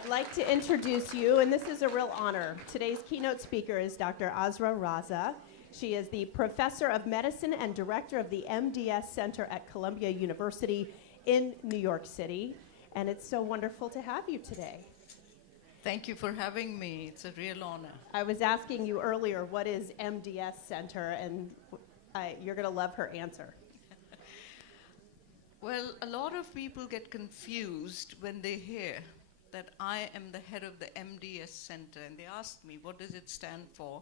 I'd like to introduce you, and this is a real honor. Today's keynote speaker is Dr. Azra Raza. She is the professor of medicine and director of the MDS Center at Columbia University in New York City. And it's so wonderful to have you today. Thank you for having me. It's a real honor. I was asking you earlier, what is MDS Center? And you're going to love her answer. Well, a lot of people get confused when they hear that I am the head of the MDS Center, and they ask me, what does it stand for?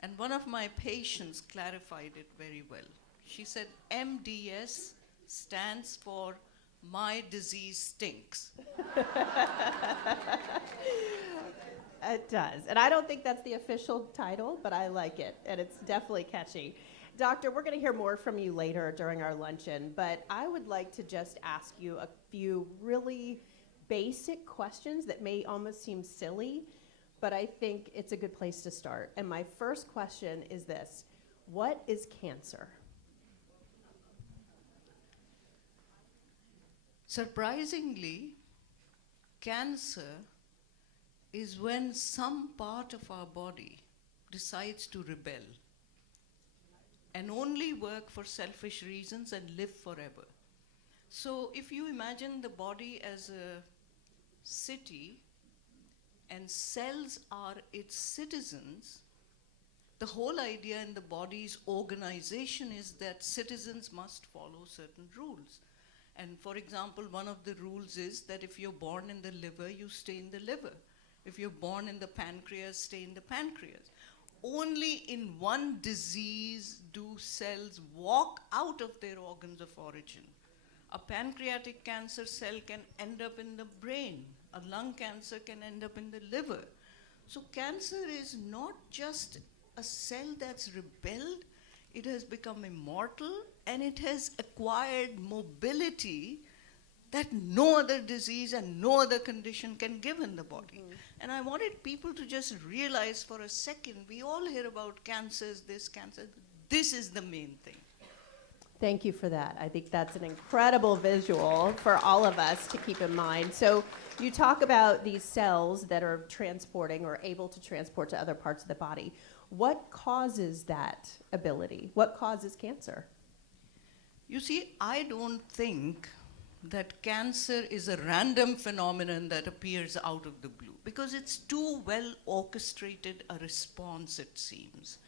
And one of my patients clarified it very well. She said, MDS stands for My Disease Stinks. It does. And I don't think that's the official title, but I like it, and it's definitely catchy. Doctor, we're going to hear more from you later during our luncheon, but I would like to just ask you a few really basic questions that may almost seem silly, but I think it's a good place to start. And my first question is this: what is cancer? Surprisingly, cancer is when some part of our body decides to rebel and only work for selfish reasons and live forever. So if you imagine the body as a city and cells are its citizens, the whole idea in the body's organization is that citizens must follow certain rules. And for example, one of the rules is that if you're born in the liver, you stay in the liver. If you're born in the pancreas, stay in the pancreas. Only in one disease do cells walk out of their organs of origin. A pancreatic cancer cell can end up in the brain. A lung cancer can end up in the liver. So cancer is not just a cell that's rebelled, it has become immortal, and it has acquired mobility that no other disease and no other condition can give in the body. Mm-hmm. And I wanted people to just realize for a second, we all hear about cancers, this cancer, this is the main thing. Thank you for that. I think that's an incredible visual for all of us to keep in mind. So you talk about these cells that are transporting or able to transport to other parts of the body. What causes that ability? What causes cancer? You see, I don't think that cancer is a random phenomenon that appears out of the blue, because it's too well orchestrated a response, it seems.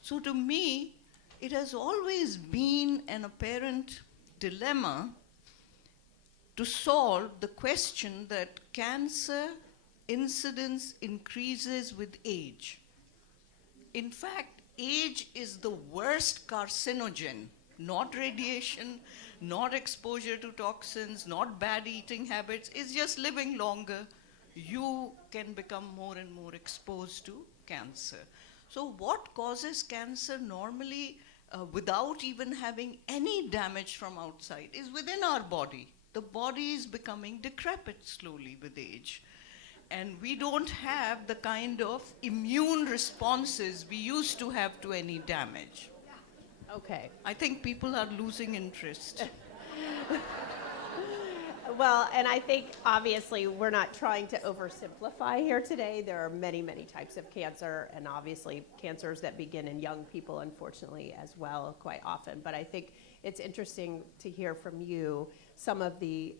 So to me, it has always been an apparent dilemma to solve the question that cancer incidence increases with age. In fact, age is the worst carcinogen, not radiation, not exposure to toxins, not bad eating habits. It's just living longer. You can become more and more exposed to cancer. So what causes cancer normally without even having any damage from outside is within our body. The body is becoming decrepit slowly with age. And we don't have the kind of immune responses we used to have to any damage. Okay. I think people are losing interest. Well, and I think obviously we're not trying to oversimplify here today. There are many, many types of cancer, and obviously cancers that begin in young people, unfortunately, as well, quite often. But I think it's interesting to hear from you some of the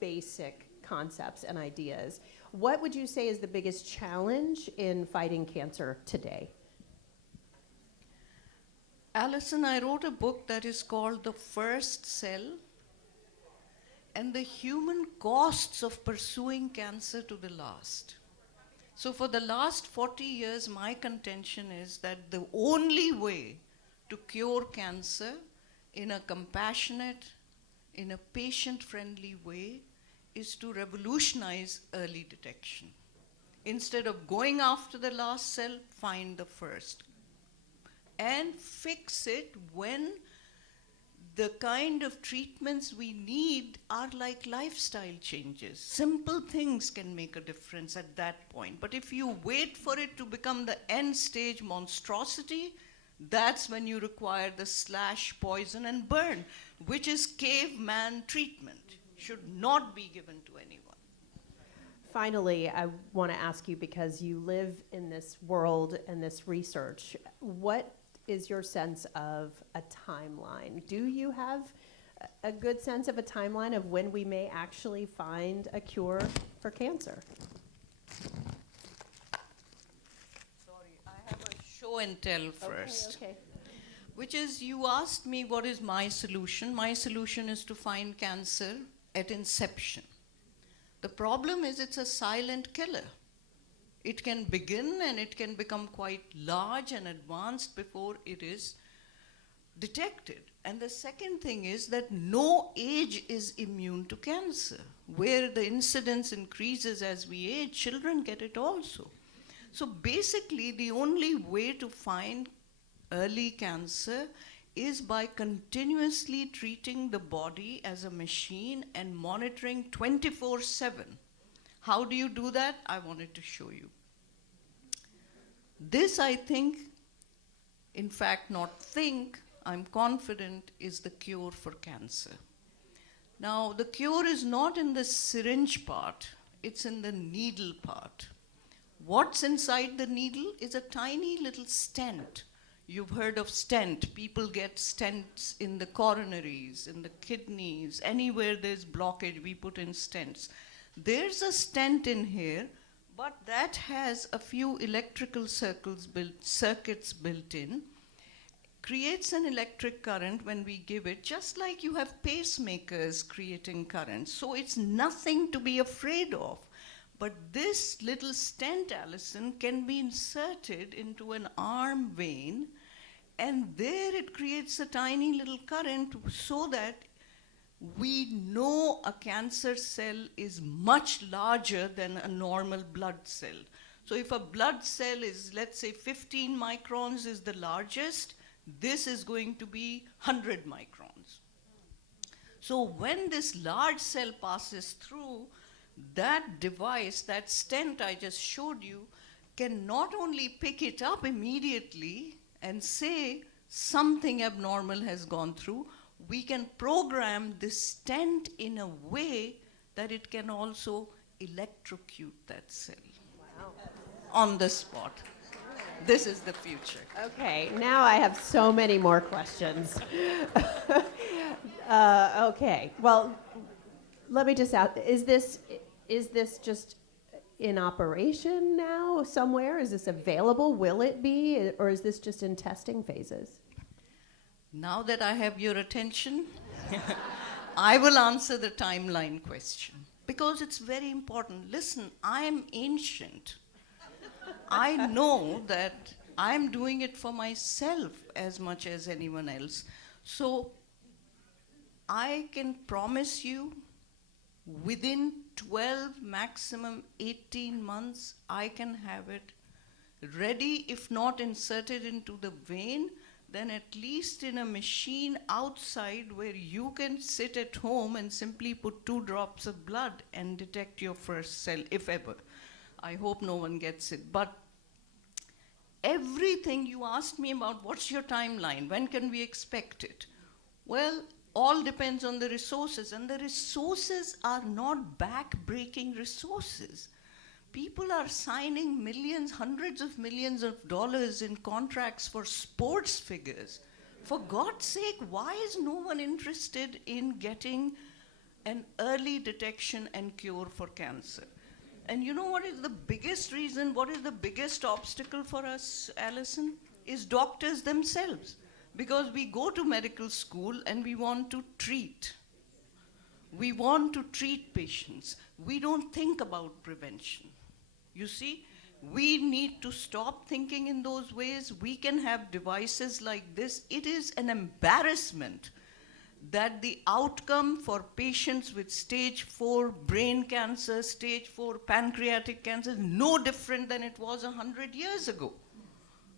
basic concepts and ideas. What would you say is the biggest challenge in fighting cancer today? Allison, I wrote a book that is called The First Cell and the Human Costs of Pursuing Cancer to the Last. So for the last 40 years, my contention is that the only way to cure cancer in a compassionate, in a patient-friendly way is to revolutionize early detection. Instead of going after the last cell, find the first. And fix it when the kind of treatments we need are like lifestyle changes. Simple things can make a difference at that point. But if you wait for it to become the end stage monstrosity, that's when you require the slash, poison, and burn, which is caveman treatment. Should not be given to anyone. finally, I want to ask you, because you live in this world and this research, what is your sense of a timeline? Do you have a good sense of a timeline of when we may actually find a cure for cancer? Sorry, I have a show and tell first. Okay. Which is, you asked me what is my solution. My solution is to find cancer at inception. The problem is it's a silent killer. It can begin and it can become quite large and advanced before it is detected. And the second thing is that no age is immune to cancer. Where the incidence increases as we age, children get it also. So basically, the only way to find early cancer is by continuously treating the body as a machine and monitoring 24/7. How do you do that? I wanted to show you. This, I think, in fact, not think, I'm confident, is the cure for cancer. Now, the cure is not in the syringe part, it's in the needle part. What's inside the needle is a tiny little stent. You've heard of stent. People get stents in the coronaries, in the kidneys, anywhere there's blockage, we put in stents. There's a stent in here, but that has a few electrical circuits built in, creates an electric current when we give it, just like you have pacemakers creating current. So it's nothing to be afraid of. But this little stent, Alison, can be inserted into an arm vein, and there it creates a tiny little current so that we know a cancer cell is much larger than a normal blood cell. So if a blood cell is, let's say, 15 microns is the largest, this is going to be 100 microns. So when this large cell passes through, that device, that stent I just showed you, can not only pick it up immediately and say something abnormal has gone through, we can program this stent in a way that it can also electrocute that cell. Wow. On the spot. This is the future. Okay, now I have so many more questions. Okay, well, let me just ask, is this just in operation now somewhere? Is this available? Will it be? Or is this just in testing phases? Now that I have your attention, I will answer the timeline question because it's very important. Listen, I am ancient. I know that I'm doing it for myself as much as anyone else. So I can promise you within 12, maximum 18 months, I can have it ready, if not inserted into the vein, then at least in a machine outside where you can sit at home and simply put 2 drops of blood and detect your first cell, if ever. I hope no one gets it. But everything you asked me about, what's your timeline? When can we expect it? Well, all depends on the resources, and the resources are not back-breaking resources. People are signing millions, hundreds of millions of dollars in contracts for sports figures. For God's sake, why is no one interested in getting an early detection and cure for cancer? And you know what is the biggest reason, what is the biggest obstacle for us, Alison? Is doctors themselves. Because we go to medical school and we want to treat. We want to treat patients. We don't think about prevention. You see, we need to stop thinking in those ways. We can have devices like this. It is an embarrassment that the outcome for patients with stage 4 brain cancer, stage 4 pancreatic cancer is no different than it was 100 years ago.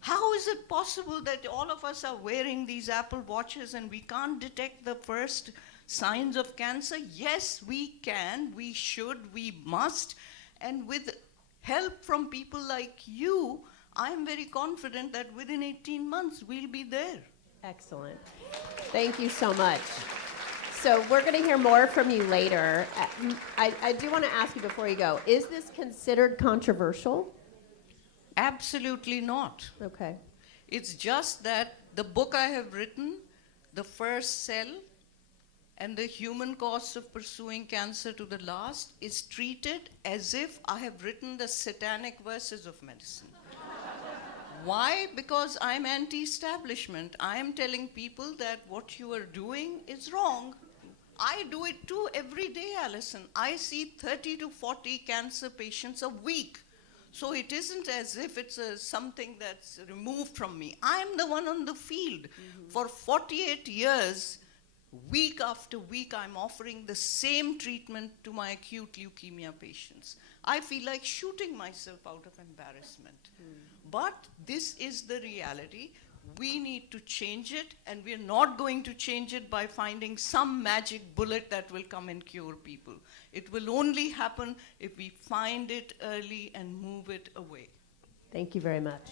How is it possible that all of us are wearing these Apple Watches and we can't detect the first signs of cancer? Yes, we can, we should, we must. And with help from people like you, I'm very confident that within 18 months we'll be there. Excellent. Thank you so much. So we're going to hear more from you later. I do want to ask you before you go, is this considered controversial? Absolutely not. Okay. It's just that the book I have written, The First Cell, and the human cost of pursuing cancer to the last, is treated as if I have written the satanic verses of medicine. Why? Because I'm anti-establishment. I am telling people that what you are doing is wrong. I do it too every day, Alison. I see 30 to 40 cancer patients a week. So it isn't as if it's something that's removed from me. I'm the one on the field. For 48 years, week after week, I'm offering the same treatment to my acute leukemia patients. I feel like shooting myself out of embarrassment. But this is the reality. We need to change it, and we're not going to change it by finding some magic bullet that will come and cure people. It will only happen if we find it early and move it away. Thank you very much.